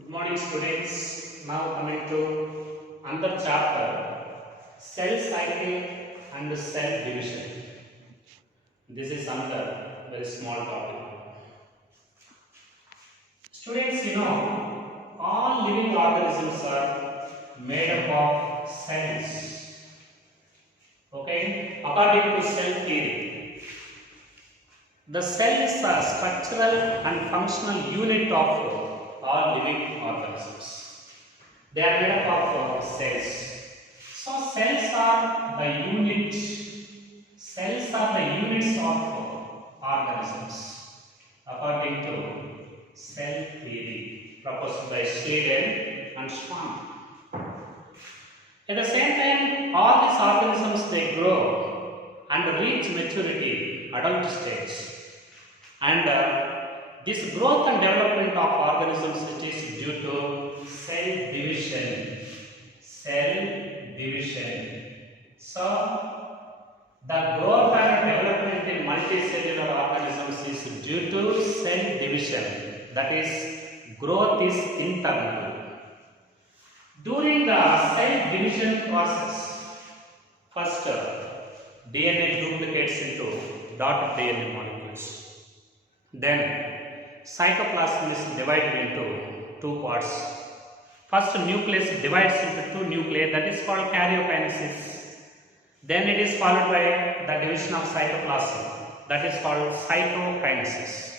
Good morning, students. Now coming to another chapter, cell cycle and cell division. This is another very small topic. Students, all living organisms are made up of cells. Okay, according to cell theory, the cell is a structural and functional unit of all living organisms. They are made up of cells. So cells are the unit. Cells are the units of organisms according to cell theory proposed by Schlegel and Schwann. At the same time, all these organisms they grow and reach maturity, adult stage, and this growth and development of organisms it is due to cell division. Cell division. So, the growth and development in multicellular organisms is due to cell division. That is, growth is internal. During the cell division process, first DNA duplicates into dotted DNA molecules. Then cytoplasm is divided into two parts. First nucleus divides into two nuclei, that is called karyokinesis. Then it is followed by the division of cytoplasm, that is called cytokinesis.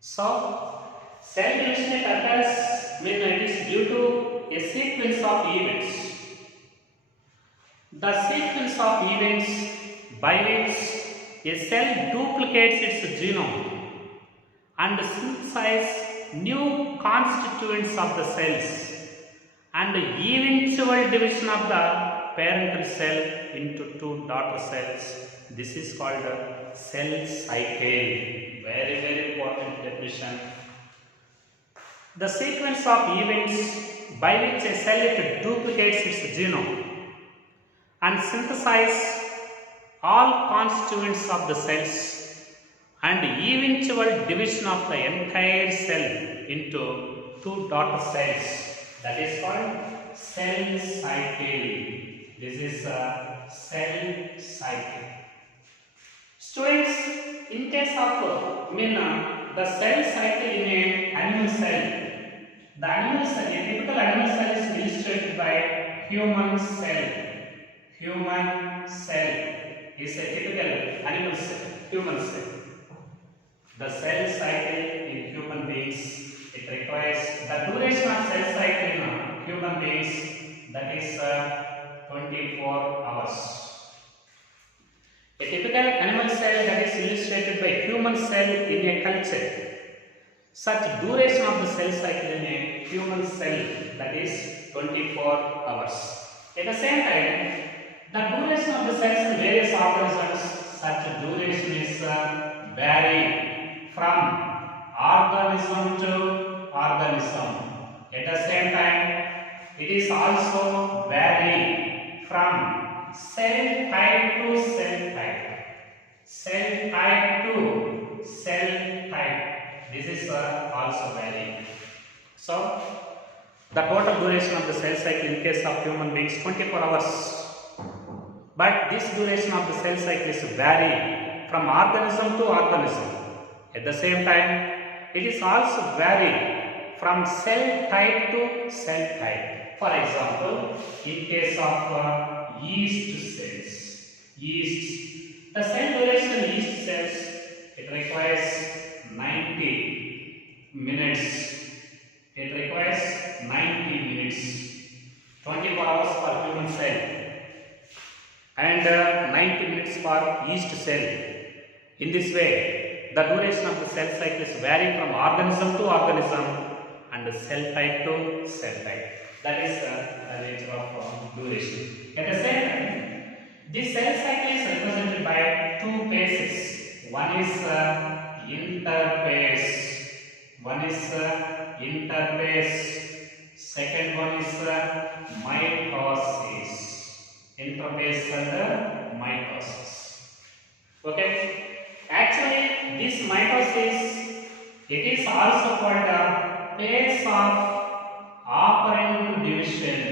So cell division occurs when it is due to a sequence of events. The sequence of events by which a cell duplicates its genome and synthesize new constituents of the cells and eventual division of the parental cell into two daughter cells. This is called a cell cycle. Very, very important definition. The sequence of events by which a cell it duplicates its genome and synthesize all constituents of the cells and eventual division of the entire cell into two daughter cells, that is called cell cycle. This is a cell cycle. Students, in case of the cell cycle in an animal cell, the animal cell, a typical animal cell is illustrated by human cell. Human cell is a typical animal cell, human cell. The cell cycle in human beings, it requires the duration of cell cycle in human beings, that is 24 hours. A typical animal cell that is illustrated by human cell in a culture. Such duration of the cell cycle in a human cell, that is 24 hours. At the same time, the duration of the cells in various organisms, such duration is vary from organism to organism. At the same time, it is also vary from cell type to cell type. Cell type to cell type. This is also vary. So, the total duration of the cell cycle in case of human beings 24 hours. But this duration of the cell cycle is vary from organism to organism. At the same time, it is also vary from cell type to cell type. For example, in case of yeast cells, the cell duration in yeast cells, it requires 90 minutes. It requires 90 minutes. 24 hours for human cell and 90 minutes for yeast cell. In this way, the duration of the cell cycle is varying from organism to organism and cell type to cell type. That is the nature of duration. At the same time, this cell cycle is represented by two phases. One is interphase. Second one is mitosis. Interphase and mitosis. Okay. Actually, this mitosis, it is also called the phase of operant division.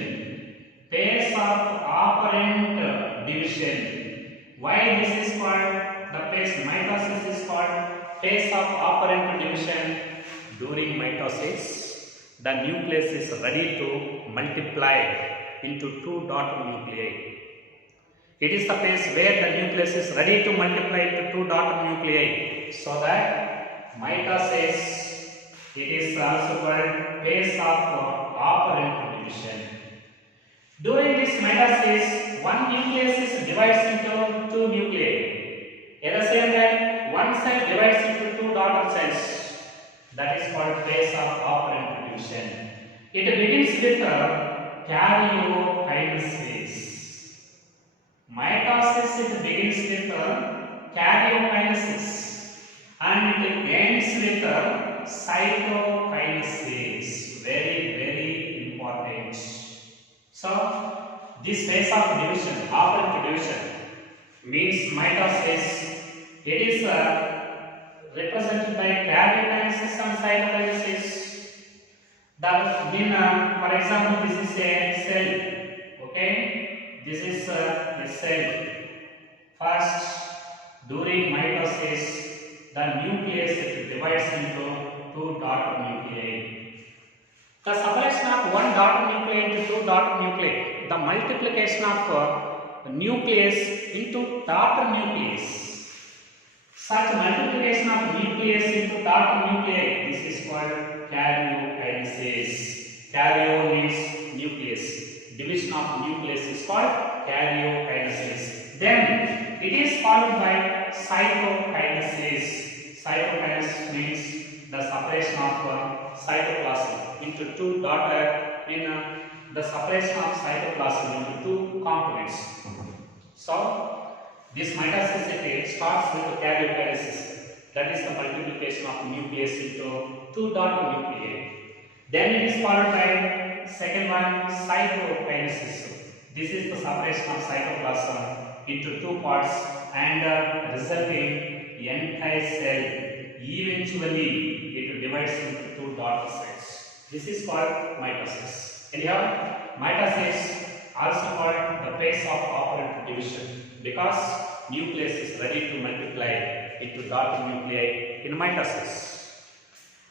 Pace of operant division. Why this is called the pace? Mitosis is called pace of operant division. During mitosis, the nucleus is ready to multiply into two daughter nuclei. It is the phase where the nucleus is ready to multiply into two daughter nuclei. So that mitosis, it is also called phase of operant division. During this mitosis, one nucleus is divides into two nuclei. At the same time, one cell divides into two daughter cells. That is called phase of operant division. It begins with karyokinesis. Mitosis, it begins with karyokinesis and it ends with cytokinesis. Very important. So this phase of division, operant division, means mitosis. It is represented by karyokinesis and cytokinesis. For example, this is a cell. Okay, this is a cell. First, during mitosis, the nucleus divides into two daughter nuclei. The separation of one daughter nuclei into two daughter nuclei, the multiplication of nucleus into daughter nucleus. Such multiplication of nucleus into daughter nuclei, this is called karyokinesis. Karyo means nucleus. Division of nucleus is called karyokinesis. Then it is followed by cytokinesis. Cytokinesis means the separation of cytoplasm into two daughter the separation of cytoplasm into two components. So this mitosis starts with karyokinesis. That is the multiplication of nucleus into two daughter nuclei. Then it is followed by second one, cytokinesis. This is the separation of cytoplasm into two parts and resulting entire cell. Eventually, it divides into two daughter cells. This is called mitosis. Anyhow, mitosis also called the phase of operant division because nucleus is ready to multiply into daughter nuclei in mitosis.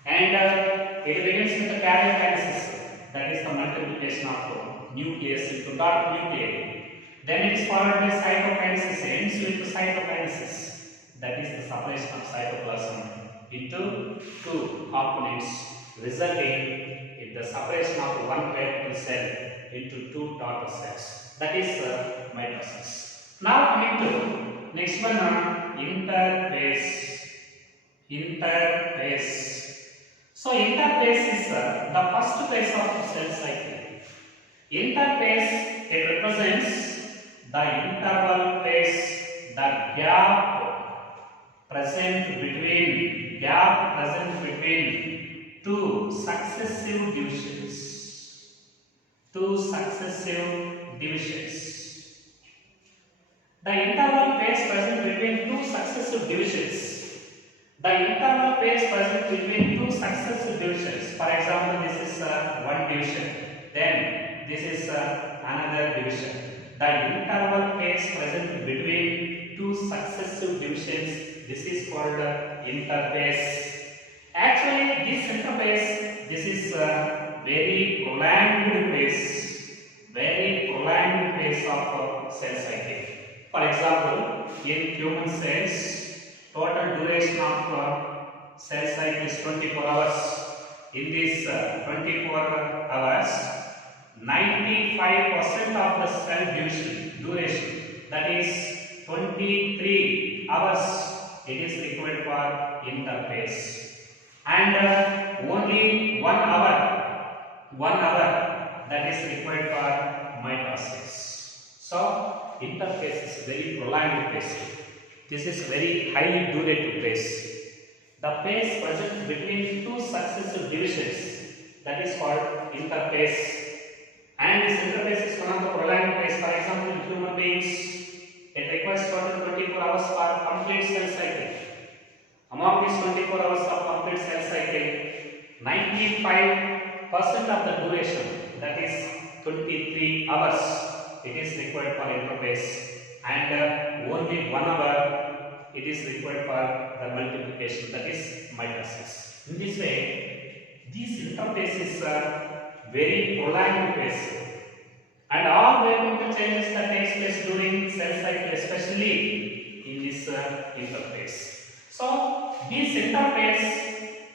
And it begins with the karyokinesis. That is the multiplication of nucleus into daughter nuclei. Then it is followed by cytokinesis, ends with cytokinesis. That is the separation of cytoplasm into two components, resulting in the separation of one parental cell into two daughter cells. That is mitosis. Now coming to next one, interphase. Interphase. So interphase is the first phase of cell cycle. Interphase, it represents the interval phase, the gap present between two successive divisions. Two successive divisions. The interval phase present between two successive divisions. The interval phase present between two successive divisions. For example, this is one division. Then this is another division. The interval phase present between two successive divisions. This is called interphase. Actually, this interphase, this is very prolonged phase of cell cycle. For example, in human cells, total duration of cell cycle is 24 hours. In this 24 hours, 95% of the cell duration, that is 23 hours, it is required for interphase. And only 1 hour that is required for mitosis. So interphase is very prolonged phase. This is very highly durative phase. The phase present between two successive divisions, that is called interphase. And this interphase is one of the prolonged phase. For example, in human beings, it requires total 24 hours for complete cell cycle. Among these 24 hours of complete cell cycle, 95 5% of the duration, that is 23 hours, it is required for interface, and only 1 hour it is required for the multiplication, that is mitosis. In this way, these interfaces are very prolonged phase, and all variable changes that takes place during cell cycle, especially in this interface. So this interface,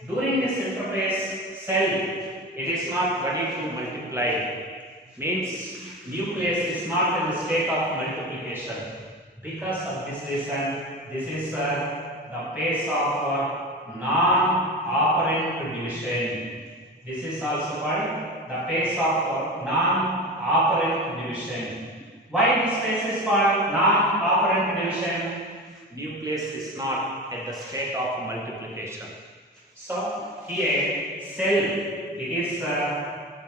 during this interface cell, it is not ready to multiply, means nucleus is not in the state of multiplication. Because of this reason, this is the phase of non-operant division. This is also called the phase of non-operant division. Why this phase is called non-operant division? Nucleus is not at the state of multiplication. So here cell, it is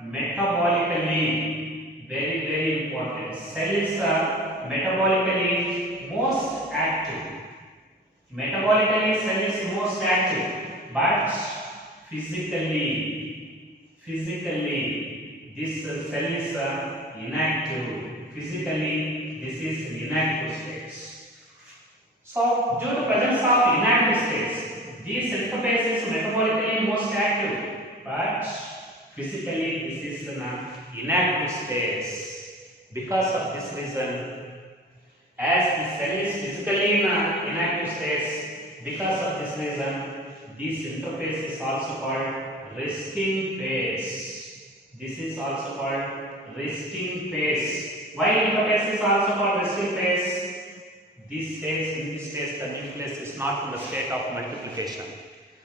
metabolically very important. Cell is metabolically most active. Metabolically cell is most active, but physically this cell is inactive. Physically this is inactive states. So due to presence of inactive states, these interface is metabolically most active, but physically this is an inactive states. Because of this reason, as the cell is physically in inactive states, because of this reason, this interface is also called resting phase. This is also called resting phase. Why interface is also called resting phase? This phase, in this phase, the nucleus is not in the state of multiplication.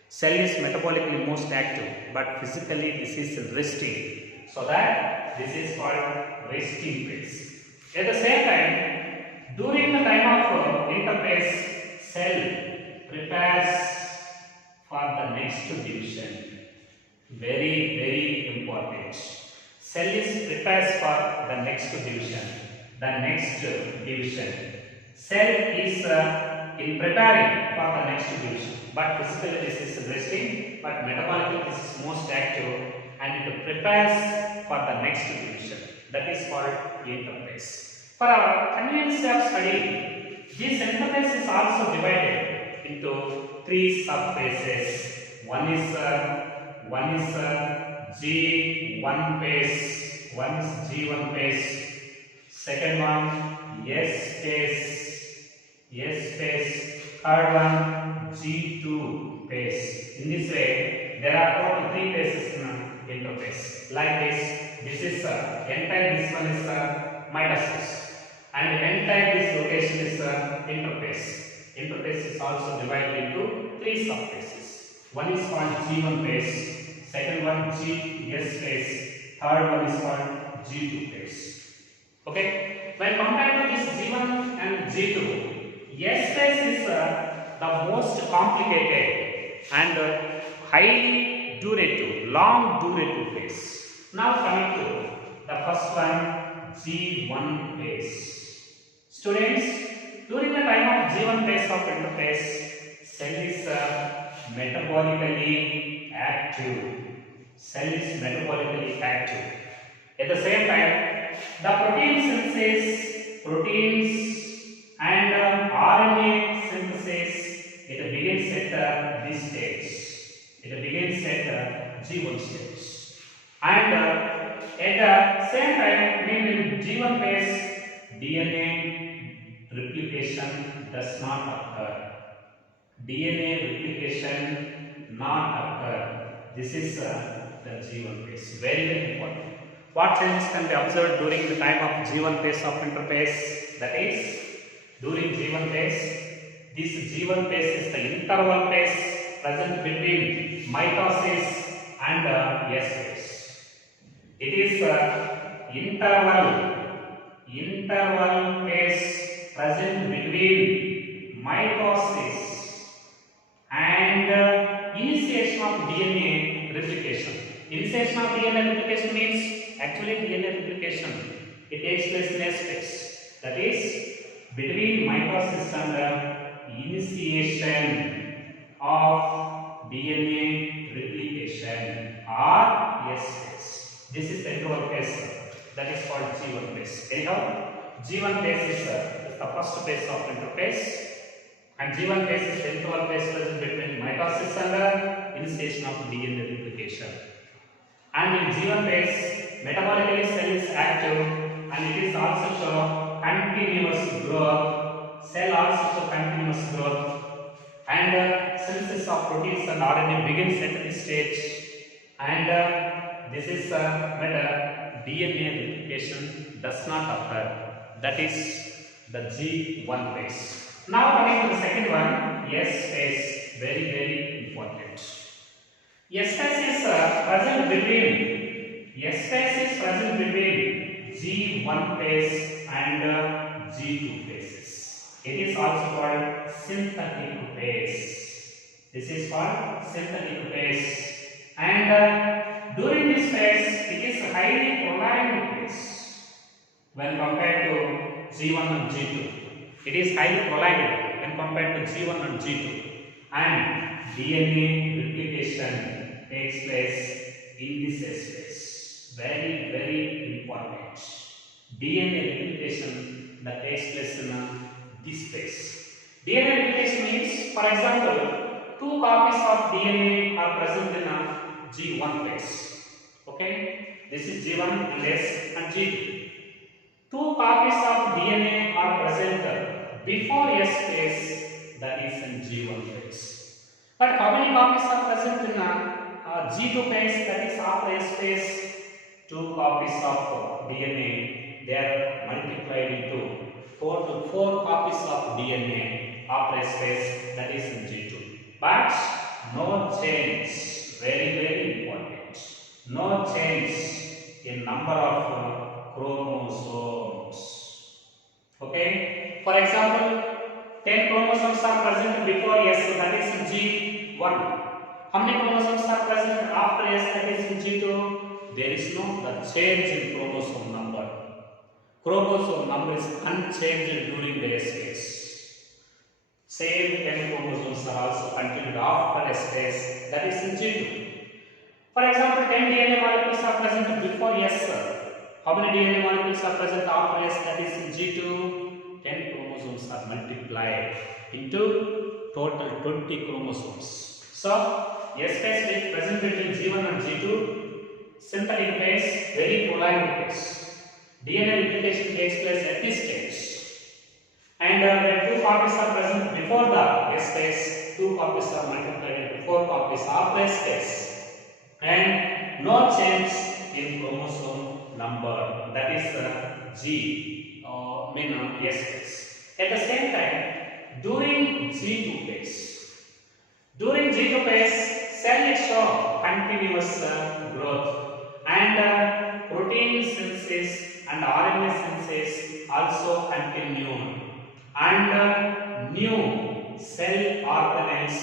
Cell is metabolically most active, but physically this is resting. So that this is called resting phase. At the same time, during the time of interphase, cell prepares for the next division. Very important. Cell is prepares for the next division. Cell is in preparing for the next division. But physically this is resting, but metabolically this is most active, and it prepares for the next division. That is called interphase. For our convenience of study, this interphase is also divided into 3 subphases. One is G1 phase. Second one S phase. Third one G2 phase. In this way, there are total 3 phases in interphase. Like this is N-type, this one is mitosis, and N-type, this location is interphase. Interphase is also divided into 3 subphases. One is called G1 phase, second one GS phase, third one is called G2 phase. Okay, when compared to this G1 and G2, S phase is the most complicated and highly durative, long durative phase. Now coming to the first one, G1 phase. Students, during the time of G1 phase of interphase, cell is metabolically active. At the same time, the protein synthesis, and RNA synthesis, it begins at this stage. It begins at G1 stage. And at the same time, in G1 phase, DNA replication does not occur. This is the G1 phase. Very important. What changes can be observed during the time of G1 phase of interphase? That is, during G1 phase, this G1 phase is the interval phase present between mitosis and S phase. It is interval phase present between mitosis and initiation of DNA replication. Initiation of DNA replication means actually DNA replication. It takes place in S phase. That is, between mitosis and initiation of DNA replication or S phase. This is the introvert phase, that is called G1 phase. Anyhow, G1 phase is the first phase of interphase, and G1 phase is the introvert phase present between mitosis and initiation of DNA replication. And in G1 phase, metabolically cell is active and it is also show continuous growth. Cell also show continuous growth, and synthesis of proteins and RNA begins at this stage. And this is when DNA replication does not occur. That is the G1 phase. Now coming to the second one, S phase, very important. S phase is present between G1 phase and G2 phases. It is also called synthetic phase. This is called synthetic phase, and during this phase, it is highly prolonged phase when compared to G1 and G2. It is highly prolonged when compared to G1 and G2, and DNA replication takes place in this S phase. Very important. DNA replication that takes place in this phase. DNA replication means, for example, 2 copies of DNA are present in a G1 phase. Okay, this is G1 and S and G2. 2 copies of DNA are present before S phase, that is in G1 phase. But how many copies are present in G2 phase, that is after S phase? 2 copies of DNA, they are multiplied into total 4 copies of DNA after S phase, that is in G2. But no change, very important, no change in number of chromosomes. Okay, for example, 10 chromosomes are present before S, that is in G1. How many chromosomes are present after S, that is in G2? There is no change in chromosome number. Chromosome number is unchanged during the S phase. Same 10 chromosomes are also continued after S phase, that is in G2. For example, 10 DNA molecules are present before S. How many DNA molecules are present after S, that is in G2? 10 chromosomes are multiplied into total 20 chromosomes. So, S phase is present between G1 and G2. Synthetic phase, very prolonged phase. DNA replication takes place at this stage. And when 2 copies are present before the S phase, 2 copies are multiplied into 4 copies after S phase. And no change in chromosome number, that is S phase. At the same time, during G2 phase, cell show continuous growth, and protein synthesis and RNA synthesis also continue, and new cell organelles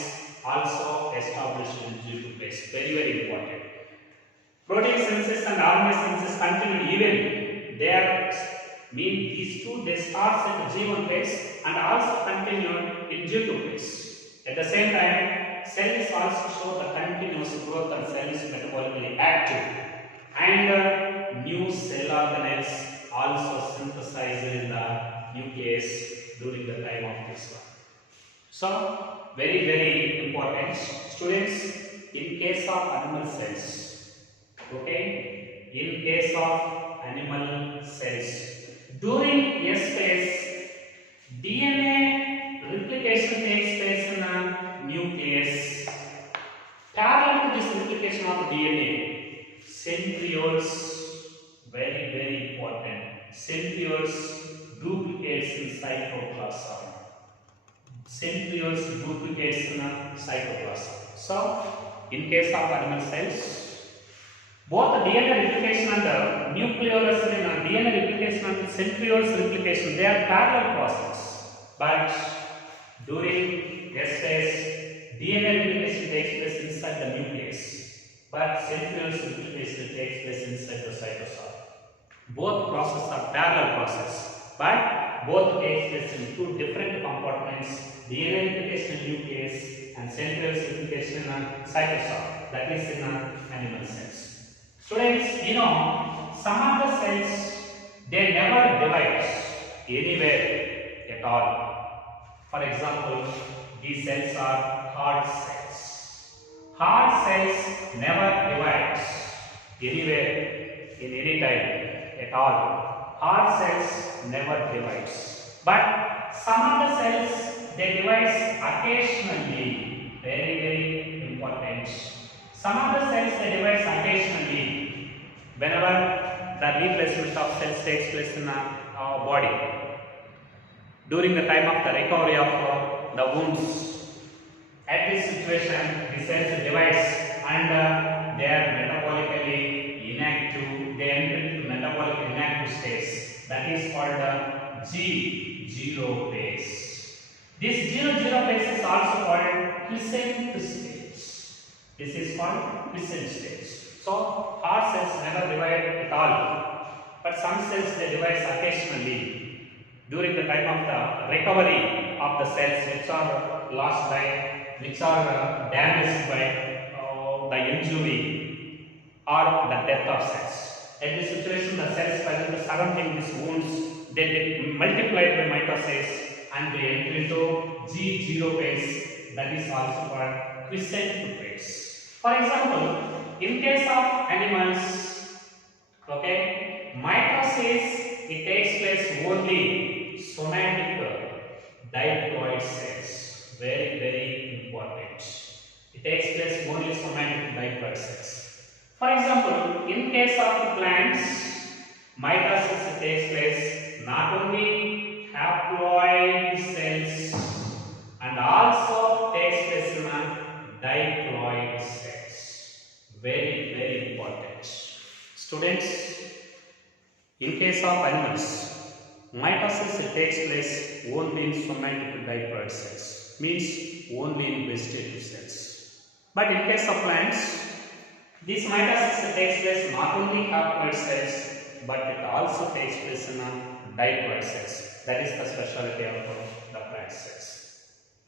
also established in G2 phase. Very important. Protein synthesis and RNA synthesis continue even they are these two, they start in G1 phase and also continue in G2 phase. At the same time, cell is also show the continuous growth and cell is metabolically active, and new cell organelles also synthesized in the nucleus during the time of this one. So, very important. Students, in case of animal cells, okay, in case of animal cells, during S phase, DNA replication takes place in a nucleus. Parallel to this replication of DNA, centrioles, very important, centrioles duplicates in cytoplasm. Centrioles duplicates in a cytoplasm. So, in case of animal cells, both the DNA replication and the nucleolus DNA replication and centrioles replication, they are parallel process. But during S phase, DNA replication takes place inside the nucleus, but centrioles replication takes place inside the cytosol. Both processes are parallel process, but both takes place in 2 different compartments DNA replication in nucleus, and centrioles replication in a cytosol, that is in animal cells. Students, some of the cells, they never divide anywhere at all. For example, these cells are hard cells. Hard cells never divide anywhere in any time at all. Hard cells never divide. But some of the cells, they divide occasionally. Very, very important. Some of the cells, they divide occasionally whenever the replacement of cells takes place in our body. During the time of the recovery of the wounds, at this situation, the cells divide and they are metabolically inactive. They enter into metabolic inactive states. That is called G0 phase. This G0 phase is also called quiescent stage. This is called quiescent stage. So, hard cells never divide at all, but some cells they divide occasionally during the time of the recovery of the cells which are lost by, which are damaged by the injury or the death of cells. At this situation, the cells present surrounding these wounds, they get multiplied by mitosis and they enter into G0 phase, that is also called quiescent phase. For example, in case of animals, okay, mitosis, it takes place only somatic diploid cells. Very, very important. It takes place only somatic diploid cells. For example, in case of plants, mitosis takes place not only haploid cells and also takes place in diploid cells. Very, very important. Students, in case of animals, mitosis takes place only in somatic diploid cells, means only in vegetative cells. But in case of plants, this mitosis takes place not only haploid cells, but it also takes place in diploid cells. That is the specialty of the plant cells.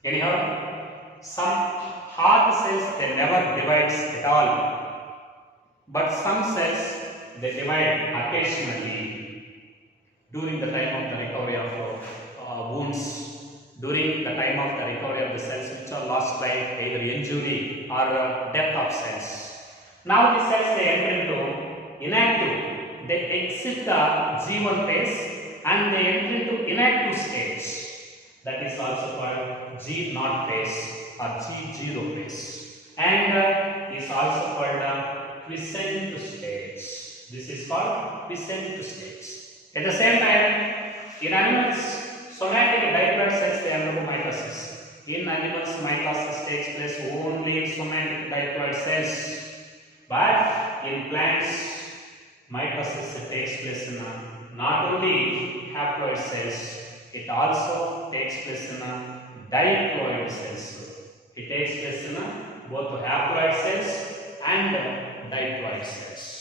Anyhow, some hard cells they never divide at all. But some cells they divide occasionally during the time of the recovery of wounds, during the time of the recovery of the cells which are lost by either injury or death of cells. Now the cells they enter into inactive, they exit the G1 phase and they enter into inactive stage. That is also called G0 phase or G0 phase, and is also called quiescent stage. This is called quiescent stage. At the same time, in animals, somatic diploid cells they undergo mitosis. In animals, mitosis takes place only in somatic diploid cells, but in plants, mitosis takes place in not only haploid cells, it also takes place in diploid cells. It takes place in both haploid cells and diploid cells.